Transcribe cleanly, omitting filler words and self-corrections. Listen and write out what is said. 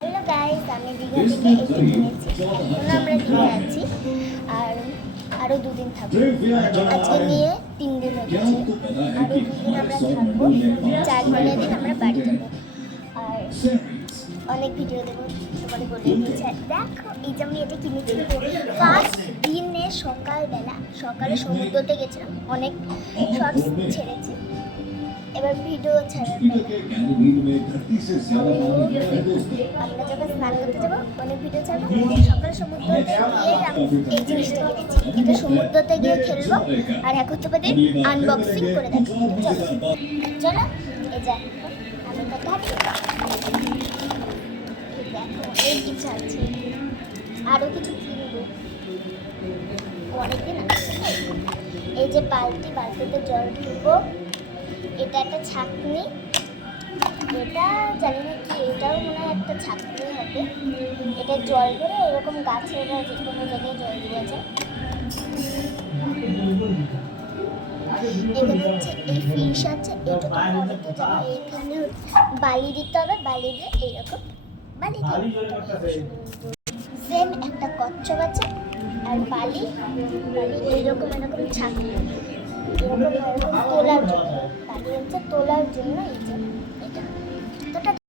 Hello guys, আমি দীঘা থেকে এসে কিনেছি। এখন আমরা দীঘা আছি আর আরও 2 দিন থাকবো। আজকে নিয়ে 3 দিন হচ্ছে, আরও 2 দিন আমরা থাকবো। 4 দিনের দিন আমরা বাড়ি যাবো আর অনেক ভিডিও দেবো। সবাই বলে দিয়েছে দেখো এই যে আমি এটা কিনেছি। ফার্স্ট দিনে সকালে সমুদ্রতে গেছিলাম, অনেক শর্টস ছেড়েছি, এবার ভিডিও ছাড়ার আমরা যখন স্নান করতে যাবো অনেক ভিডিও ছাড়বো। সকালে সমুদ্রতে গিয়ে আমি এই জিনিসটা কিনেছি, এটা সমুদ্রতে গিয়ে খেলবো আর এখন তোমাদের আনবক্সিং করে দেখাবো। চলো এই যে আমি তো ঘাটি দেখো এই কিছু আছে, আরও কিছু কিনবো অনেকদিন আছে। এই যে বালতিতে জল তুলবো, এটা একটা ছাঁকনি, এটা জানি না কি, এটাও মনে হয় একটা ছাঁকনি হবে। এটা জল করে এরকম গাছের বা যে কোনো জায়গায় জল দেওয়া যায়। এখানে হচ্ছে এই ফিশ আছে, এইটুকু হবে তো জানো। এখানে বালি দিতে হবে, বালি দিয়ে এইরকম বালি সেম একটা কচ্ছপ আছে আর বালি এইরকম ছাঁকনি, এরকম তোলার জন্য, বালি হচ্ছে তোলার জন্য এই যে এটা।